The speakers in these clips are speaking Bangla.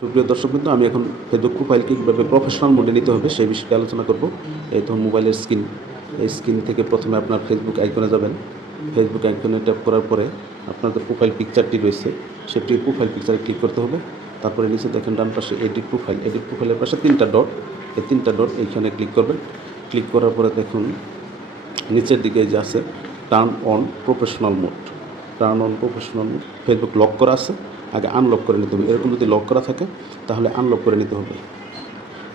সুপ্রিয় দর্শক কিন্তু আমি এখন ফেসবুক প্রোফাইলকে কীভাবে প্রফেশনাল মোডে নিতে হবে সেই বিষয়টি আলোচনা করব। এই তো মোবাইলের স্ক্রিন, এই স্ক্রিন থেকে প্রথমে আপনার ফেসবুক আইকনে যাবেন। ফেসবুক আইকনে ট্যাপ করার পরে আপনার যে প্রোফাইল পিকচারটি রয়েছে, সেটি প্রোফাইল পিকচারে ক্লিক করতে হবে। তারপরে নিচে দেখেন ডান পাশে এডিট প্রোফাইল এডিট প্রোফাইলের পাশে তিনটা ডট এই তিনটা ডট এইখানে ক্লিক করবেন। ক্লিক করার পরে দেখুন, নিচের দিকে যে আছে turn on professional mode turn on professional mode Facebook lock করা আছে। আগে আনলক করে নিতে হবে। এরকম যদি লক করা থাকে, তাহলে আনলক করে নিতে হবে।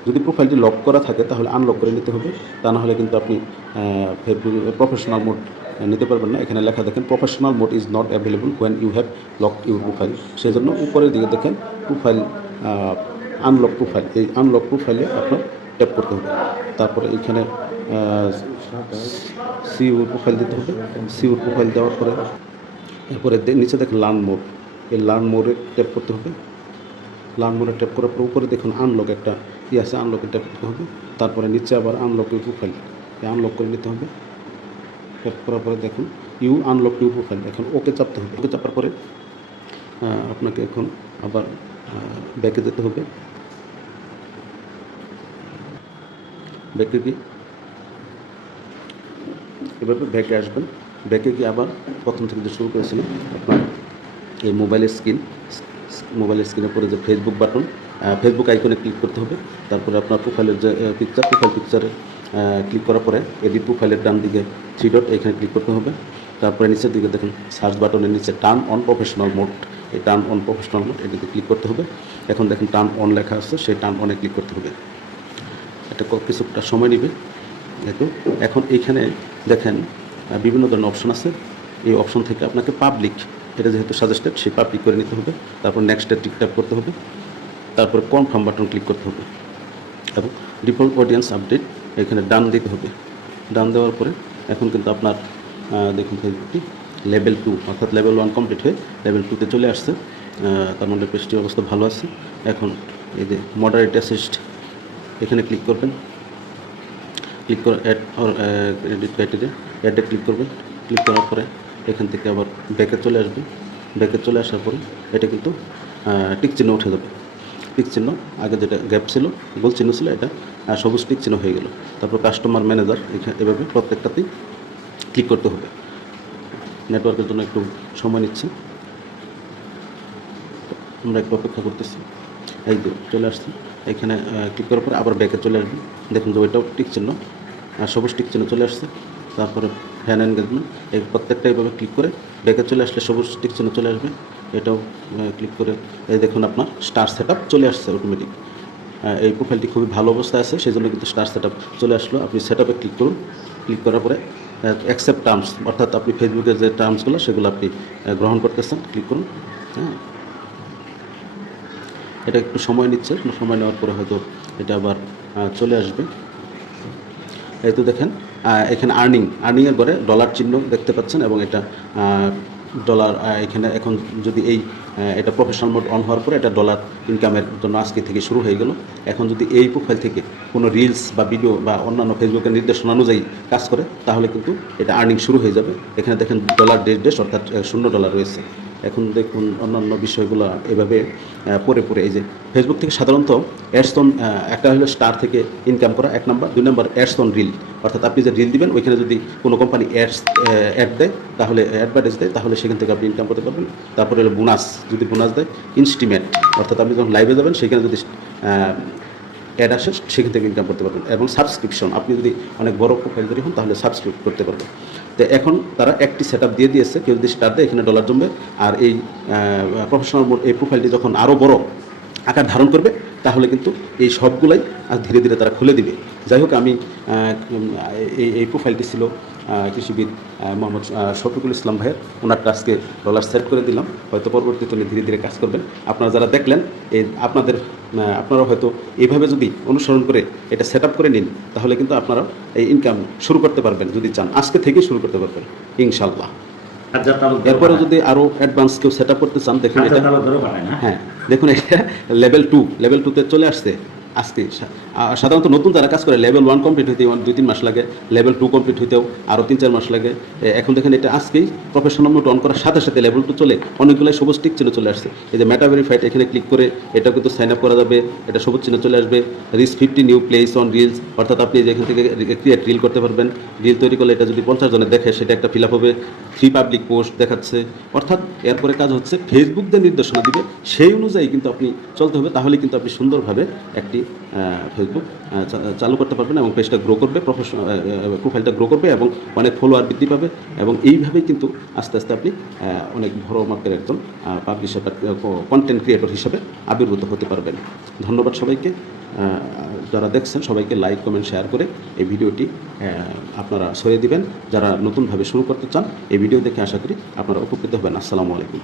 যদি প্রোফাইলটি লক করা থাকে, তাহলে আনলক করে নিতে হবে। তা না হলে কিন্তু আপনি প্রফেশনাল মোড নিতে পারবেন না। এখানে লেখা দেখেন professional mode is not available when you have lock your profile সেই জন্য উপরের দিকে দেখেন প্রোফাইল আনলক প্রোফাইল এই আনলক প্রোফাইলে আপনার ট্যাপ করতে হবে। তারপরে এইখানে সিউর প্রোফাইল দিতে হবে। সিউর প্রোফাইল দেওয়ার পরে, এরপরে নিচে দেখেন লার্ন মোড এই লার্ন মোডে ট্যাপ করতে হবে। লার্ন মোডে ট্যাপ করার পর উপরে দেখুন আনলক একটা ই আছে আনলকে ট্যাপ করতে হবে। তারপরে নিচে আবার আনলক ইউ প্রোফাইল আনলক করে নিতে হবে। ট্যাপ করার পরে দেখুন ইউ আনলক ইউ প্রোফাইল এখন ওকে চাপতে হবে। ওকে চাপার পরে আপনাকে এখন আবার ব্যাকে যেতে হবে। ব্যাকে গিয়ে এভাবে ব্যাকে আসবেন। ব্যাকে গিয়ে আবার প্রথম থেকে যে শুরু করেছিলাম, আপনার এই মোবাইলের স্ক্রিন, মোবাইলের স্ক্রিনের পরে যে ফেসবুক বাটন ফেসবুক আইকনে ক্লিক করতে হবে। তারপরে আপনার প্রোফাইলের যে পিকচার প্রোফাইল পিকচারে ক্লিক করার পরে এডিট প্রোফাইলের ডান দিকে থ্রি ডট এখানে ক্লিক করতে হবে। তারপরে নিচের দিকে দেখুন সার্চ বাটনের নিচে টার্ন অন প্রফেশনাল মোড এই টার্ন অন প্রফেশনাল মোড এটিতে ক্লিক করতে হবে। এখন দেখুন টার্ন অন লেখা আছে, সেই টার্ন অনে ক্লিক করতে হবে। এটা কিছুটা সময় নেবে। যেহেতু এখন এইখানে দেখেন বিভিন্ন ধরনের অপশন আছে। এই অপশন থেকে আপনাকে পাবলিক এটা যেহেতু সাজেস্টেড সেই পাবলিক করে নিতে হবে। তারপর নেক্সটে টিক ট্যাপ করতে হবে। তারপর কনফার্ম বাটন ক্লিক করতে হবে। এবং ডিফল্ট অডিয়েন্স আপডেট এখানে ডান দিতে হবে। ডান দেওয়ার পরে এখন কিন্তু আপনার দেখুন ফেসবুকটি লেভেল টু অর্থাৎ লেভেল ওয়ান কমপ্লিট হয়ে লেভেল টুতে চলে আসছে। তার মধ্যে পেজটির অবস্থা ভালো আছে। এখন এই যে মডারেট অ্যাসিস্ট এখানে ক্লিক করবেন। ক্লিক করে অ্যাড অর এডিট ক্রাইটেরিয়া অ্যাডে ক্লিক করবেন। ক্লিক করার পরে এখান থেকে আবার ব্যাকে চলে আসবে। ব্যাকে চলে আসার পরে এটা কিন্তু টিক চিহ্ন উঠে যাবে। টিক চিহ্ন, আগে যেটা গ্যাপ ছিল, গোল চিহ্ন ছিল, এটা সবুজ টিক চিহ্ন হয়ে গেল। তারপর কাস্টমার ম্যানেজার এভাবে প্রত্যেকটাতেই ক্লিক করতে হবে। নেটওয়ার্কের জন্য একটু সময় নিচ্ছি। আমরা একটু অপেক্ষা করতেছি। এই যে, চলে আসছি। এখানে ক্লিক করার পরে আবার ব্যাকে চলে আসবে। দেখুন যে ওইটাও টিক চিহ্ন আর সবুজ টিক চিহ্ন চলে আসছে। তারপরে ফ্যান এনগেজমেন্ট এই প্রত্যেকটা এইভাবে ক্লিক করে ব্যাকে চলে আসলে সবুজ টিক চলে আসবে। এটাও ক্লিক করে, এই দেখুন আপনার স্টার সেট চলে আসছে অটোমেটিক এই প্রোফাইলটি খুবই ভালো অবস্থায় আছে সেই জন্য কিন্তু স্টার সেট চলে আসলো। আপনি সেট ক্লিক করুন ক্লিক করার পরে অ্যাকসেপ্ট টার্মস অর্থাৎ আপনি ফেসবুকের যে টার্মসগুলো সেগুলো আপনি গ্রহণ করতেছেন ক্লিক করুন হ্যাঁ। এটা একটু সময় নিচ্ছে সময় নেওয়ার পরে হয়তো এটা আবার চলে আসবে। এই তো দেখেন এখানে আর্নিং আর্নিংয়ের পরে ডলার চিহ্ন দেখতে পাচ্ছেন এবং এটা ডলার এখানে এখন যদি এই এটা প্রফেশনাল মোড অন হওয়ার পরে এটা ডলার ইনকামের জন্য আজকে থেকে শুরু হয়ে গেল। এখন যদি এই প্রোফাইল থেকে কোনো রিলস বা ভিডিও বা অন্যান্য ফেসবুকের নির্দেশনা অনুযায়ী কাজ করে, তাহলে কিন্তু এটা আর্নিং শুরু হয়ে যাবে। এখানে দেখেন ডলার ডেট ডেস অর্থাৎ শূন্য ডলার রয়েছে। এখন দেখুন অন্যান্য বিষয়গুলো এভাবে পরে পরে এই যে ফেসবুক থেকে সাধারণত অ্যাডসন একটা হলো স্টার থেকে ইনকাম করা, এক নম্বর। দুই নম্বর অ্যাডসন রিল অর্থাৎ আপনি যে রিল দিবেন, ওইখানে যদি কোনো কোম্পানি অ্যাডস অ্যাড দেয়, তাহলে অ্যাডভার্টাইজ দেয়, তাহলে সেখান থেকে আপনি ইনকাম করতে পারবেন। তারপরে হলো বোনাস যদি বোনাস দেয় ইনস্টিমেট অর্থাৎ আপনি যখন লাইভে যাবেন, সেখানে যদি অ্যাড আসে, সেখান থেকে ইনকাম করতে পারবেন। এবং সাবস্ক্রিপশন আপনি যদি অনেক বড় প্রোফাইল তৈরি হন, তাহলে সাবস্ক্রাইব করতে পারবেন। তো এখন তারা একটি সেট দিয়ে দিয়েছে, কেউ যদি স্টার দেয়, এখানে ডলার জমবে। আর এই প্রফেশনাল এই প্রোফাইলটি যখন আরও বড় আকার ধারণ করবে, তাহলে কিন্তু এই সবগুলাই আর ধীরে ধীরে তারা খুলে দিবে। যাই হোক, আমি এই প্রোফাইলটি ছিল কৃষিবিদ মোহাম্মদ শফিকুল ইসলাম ভাইয়ের। ওনারটা আজকে ডলার সেট করে দিলাম। হয়তো পরবর্তীতে উনি ধীরে ধীরে কাজ করবেন। আপনারা যারা দেখলেন এই আপনাদের আপনারা হয়তো এইভাবে যদি অনুসরণ করে এটা সেট করে নিন তাহলে কিন্তু আপনারা এই ইনকাম শুরু করতে পারবেন যদি চান। আজকে থেকে শুরু করতে পারবেন ইনশাল্লাহ এরপরে যদি আরও অ্যাডভান্স কেউ সেট করতে চান দেখুন এটা না? হ্যাঁ দেখুন এটা লেভেল টু লেভেল টুতে চলে আসছে। আহ, সাধারণত নতুন যারা কাজ করে লেভেল ওয়ান কমপ্লিট হইতে দুই তিন মাস লাগে লেভেল টু কমপ্লিট হইতেও আরও তিন চার মাস লাগে। এখন দেখেন এটা আজকেই প্রফেশনাল মোড অন করার সাথে সাথে লেভেল টু চলে অনেকগুলো সবুজ টিক চিহ্ন চলে আসছে। এই যে মেটা ভেরিফাইড এখানে ক্লিক করে এটা কিন্তু সাইন আপ করা যাবে এটা সবুজ চিহ্ন চলে আসবে। Reach fifty new place on reels অর্থাৎ আপনি যে এখান থেকে ক্রিয়েট রিল করতে পারবেন রিল তৈরি করলে এটা যদি পঞ্চাশ জনের দেখে সেটা একটা ফিল আপ হবে। ফ্রি পাবলিক পোস্ট দেখাচ্ছে, অর্থাৎ এরপরে কাজ হচ্ছে ফেসবুক যে নির্দেশনা দিবে, সেই অনুযায়ী কিন্তু আপনি চলতে হবে, তাহলে কিন্তু আপনি সুন্দরভাবে একটি ফেসবুক চালু করতে পারবেন এবং পেজটা গ্রো করবে প্রফেশনাল প্রোফাইলটা গ্রো করবে এবং অনেক ফলোয়ার বৃদ্ধি পাবে এবং এইভাবেই কিন্তু আস্তে আস্তে আপনি অনেক বড় মাপের একজন পাবলিশার কন্টেন্ট ক্রিয়েটর হিসেবে আবির্ভূত হতে পারবেন। ধন্যবাদ সবাইকে যারা দেখছেন, সবাইকে লাইক কমেন্ট শেয়ার করে এই ভিডিওটি আপনারা সরিয়ে দিবেন। যারা নতুনভাবে শুরু করতে চান, এই ভিডিও দেখে আশা করি আপনারা উপকৃত হবেন। আসসালামু আলাইকুম।